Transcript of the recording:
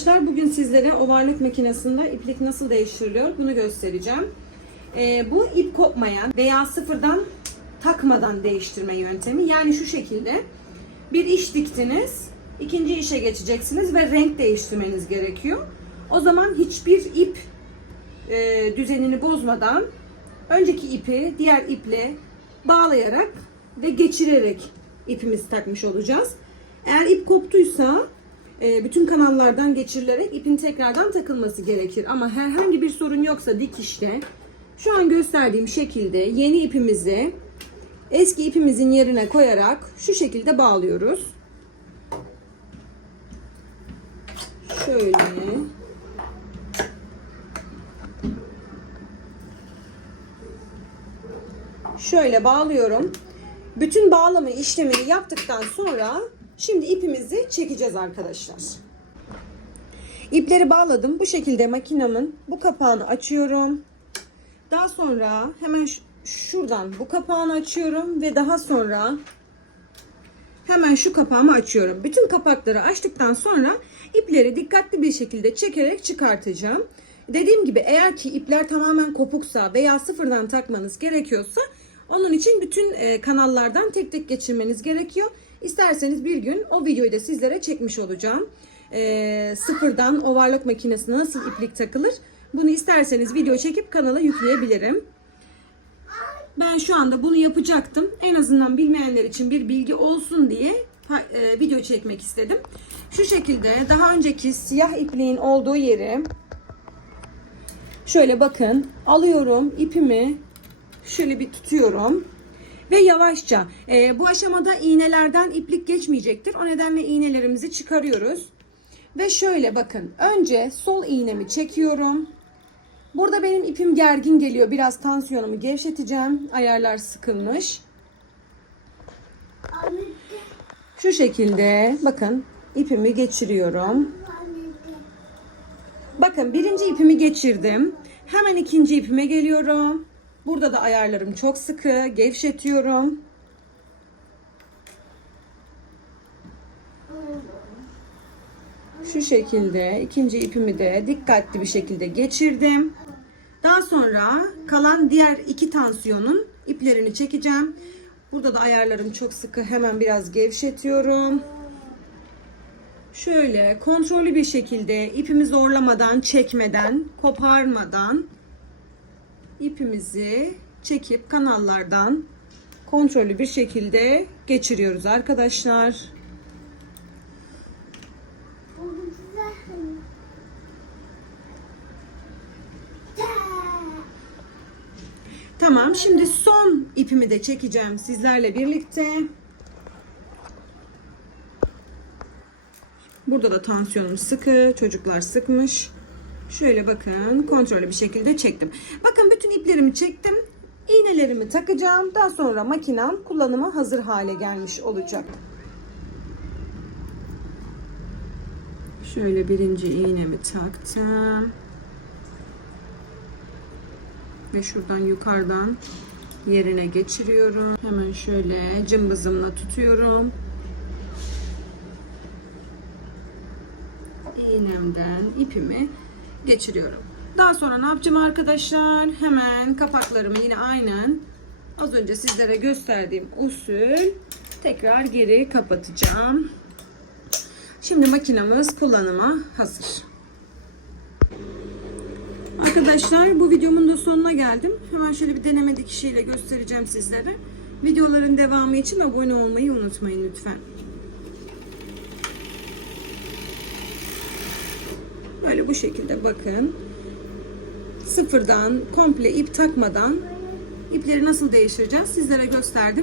Arkadaşlar bugün sizlere overlock makinesinde iplik nasıl değiştiriliyor bunu göstereceğim. Ee, bu ip kopmayan veya sıfırdan takmadan değiştirme yöntemi. Yani şu şekilde bir iş diktiniz, ikinci işe geçeceksiniz ve renk değiştirmeniz gerekiyor. O zaman hiçbir ip e, düzenini bozmadan önceki ipi diğer iple bağlayarak ve geçirerek ipimizi takmış olacağız. Eğer ip koptuysa bütün kanallardan geçirilerek ipin tekrardan takılması gerekir. Ama herhangi bir sorun yoksa dikişte şu an gösterdiğim şekilde yeni ipimizi eski ipimizin yerine koyarak şu şekilde bağlıyoruz. Şöyle. Şöyle bağlıyorum. Bütün bağlama işlemini yaptıktan sonra şimdi ipimizi çekeceğiz arkadaşlar. İpleri bağladım. Bu şekilde makinamın bu kapağını açıyorum. Daha sonra hemen şuradan bu kapağını açıyorum ve daha sonra hemen şu kapağımı açıyorum. Bütün kapakları açtıktan sonra ipleri dikkatli bir şekilde çekerek çıkartacağım. Dediğim gibi eğer ki ipler tamamen kopuksa veya sıfırdan takmanız gerekiyorsa onun için bütün e, kanallardan tek tek geçirmeniz gerekiyor. İsterseniz bir gün o videoyu da sizlere çekmiş olacağım. E, sıfırdan overlock makinesine nasıl iplik takılır? Bunu isterseniz video çekip kanala yükleyebilirim. Ben şu anda bunu yapacaktım. En azından bilmeyenler için bir bilgi olsun diye e, video çekmek istedim. Şu şekilde daha önceki siyah ipliğin olduğu yeri şöyle bakın alıyorum ipimi şöyle bir tutuyorum ve yavaşça e, bu aşamada iğnelerden iplik geçmeyecektir. O nedenle iğnelerimizi çıkarıyoruz. Ve şöyle bakın önce sol iğnemi çekiyorum. Burada benim ipim gergin geliyor. Biraz tansiyonumu gevşeteceğim. Ayarlar sıkılmış. Şu şekilde bakın ipimi geçiriyorum. Bakın birinci ipimi geçirdim. Hemen ikinci ipime geliyorum. Burada da ayarlarım çok sıkı. Gevşetiyorum. Şu şekilde ikinci ipimi de dikkatli bir şekilde geçirdim. Daha sonra kalan diğer iki tansiyonun iplerini çekeceğim. Burada da ayarlarım çok sıkı. Hemen biraz gevşetiyorum. Şöyle kontrollü bir şekilde ipimi zorlamadan, çekmeden, koparmadan ipimizi çekip kanallardan kontrollü bir şekilde geçiriyoruz arkadaşlar. Tamam şimdi son ipimi de çekeceğim sizlerle birlikte. Burada da tansiyonum sıkı. Çocuklar sıkmış. Şöyle bakın kontrollü bir şekilde çektim. Bakın bütün iplerimi çektim. İğnelerimi takacağım. Daha sonra makinem kullanıma hazır hale gelmiş olacak. Şöyle birinci iğnemi taktım. Ve şuradan yukarıdan yerine geçiriyorum. Hemen şöyle cımbızımla tutuyorum. iğnemden ipimi geçiriyorum. Daha sonra ne yapacağım arkadaşlar? Hemen kapaklarımı yine aynen az önce sizlere gösterdiğim usul tekrar geri kapatacağım. Şimdi makinamız kullanıma hazır. Arkadaşlar bu videomun da sonuna geldim. Hemen şöyle bir deneme dikişiyle göstereceğim sizlere. Videoların devamı için abone olmayı unutmayın lütfen. Böyle bu şekilde bakın. Sıfırdan komple ip takmadan ipleri nasıl değiştireceğiz sizlere gösterdim.